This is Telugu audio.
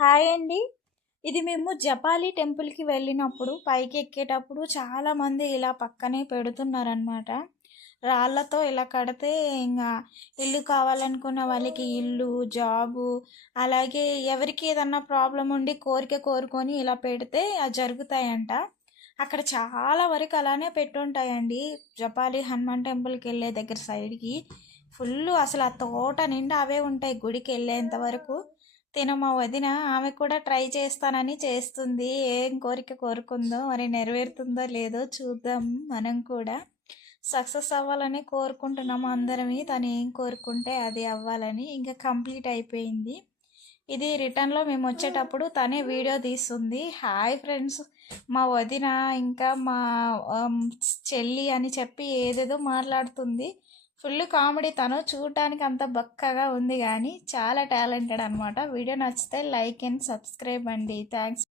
హాయ్ అండి. ఇది మేము జపాలి టెంపుల్‌కి వెళ్ళినప్పుడు పైకి ఎక్కేటప్పుడు చాలామంది ఇలా పక్కనే పెడుతున్నారనమాట. రాళ్ళతో ఇలా కడితే ఇంగా ఇల్లు కావాలనుకున్న వాళ్ళకి ఇల్లు, జాబు అలాగే ఎవరికి ఏదన్నా ప్రాబ్లమ్ ఉండి కోరిక కోరుకొని ఇలా పెడితే అవి జరుగుతాయంట. అక్కడ చాలా వరకు అలానే పెట్టుంటాయండి. జపాలి హనుమాన్ టెంపుల్‌కెళ్ళే దగ్గర సైడ్‌కి. ఫుల్లు అసలు ఆ తోట నిండా అవే ఉంటాయి గుడికెళ్ళేంత వరకు. మా వదిన ఆమె కూడా ట్రై చేస్తానని చేస్తుంది. ఏం కోరిక కోరుకుందో మరి నెరవేరుతుందో లేదో చూద్దాం మనం కూడా. సక్సెస్ అవ్వాలని కోరుకుంటున్నాము అందరమి. తను ఏం కోరుకుంటే అది అవ్వాలని. ఇంకా కంప్లీట్ అయిపోయింది. ఇది రిటర్న్‌లో మేమొచ్చేటప్పుడు తనే వీడియో తీస్తుంది. హాయ్ ఫ్రెండ్స్, మా వదిన ఇంకా మా ఆహ్, చెల్లి అని చెప్పి ఏదేదో మాట్లాడుతుంది. ఫుల్ కామెడీ తను. చూడటానికి అంత బక్కగా ఉంది గానీ చాలా టాలెంటెడ్ అనమాట. వీడియో నచ్చితే లైక్ అండ్ సబ్స్క్రైబ్ అండి. థ్యాంక్స్.